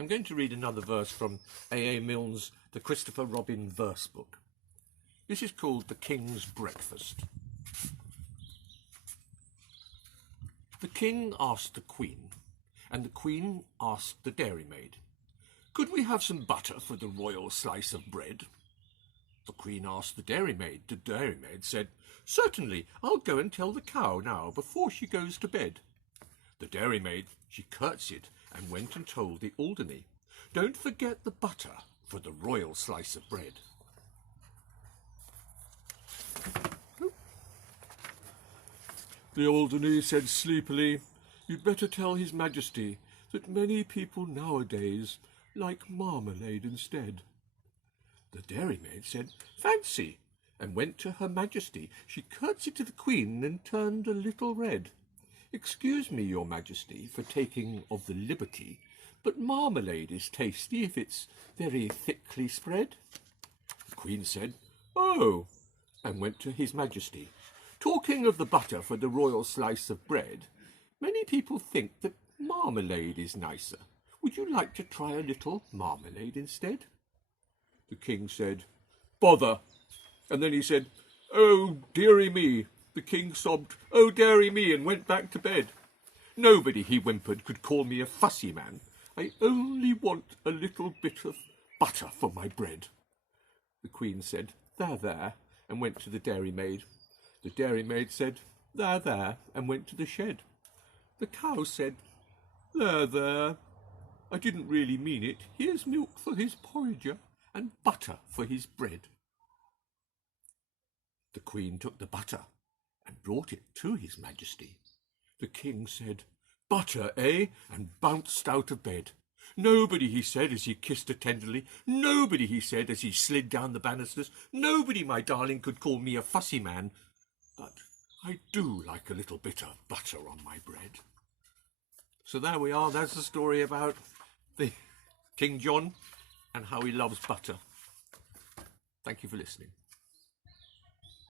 I'm going to read another verse from A.A. Milne's The Christopher Robin verse book. This is called The King's Breakfast. The king asked the queen, and the queen asked the dairymaid, "Could we have some butter for the royal slice of bread?" The queen asked the dairymaid. The dairymaid said, "Certainly, I'll go and tell the cow now before she goes to bed." The dairymaid, she curtsied and went and told the Alderney, "Don't forget the butter for the royal slice of bread." The Alderney said sleepily, "You'd better tell His Majesty that many people nowadays like marmalade instead." The dairymaid said, "Fancy," and went to Her Majesty. She curtsied to the Queen and turned a little red. "Excuse me, Your Majesty, for taking of the liberty, but marmalade is tasty if it's very thickly spread." The Queen said, "Oh," and went to His Majesty. "Talking of the butter for the royal slice of bread, many people think that marmalade is nicer. Would you like to try a little marmalade instead?" The king said, "Bother!" And then he said, "Oh, dearie me." The king sobbed, "Oh, dearie me," and went back to bed. "Nobody," he whimpered, "could call me a fussy man. I only want a little bit of butter for my bread." The queen said, "There, there," and went to the dairymaid. The dairymaid said, "There, there," and went to the shed. The cow said, "There, there. I didn't really mean it. Here's milk for his porringer and butter for his bread." The queen took the butter and brought it to His Majesty. The king said, "Butter, eh?" and bounced out of bed. "Nobody," he said as he kissed her tenderly. "Nobody," he said as he slid down the banisters. "Nobody, my darling, could call me a fussy man. But I do like a little bit of butter on my bread." So there we are. That's the story about the King John and how he loves butter. Thank you for listening.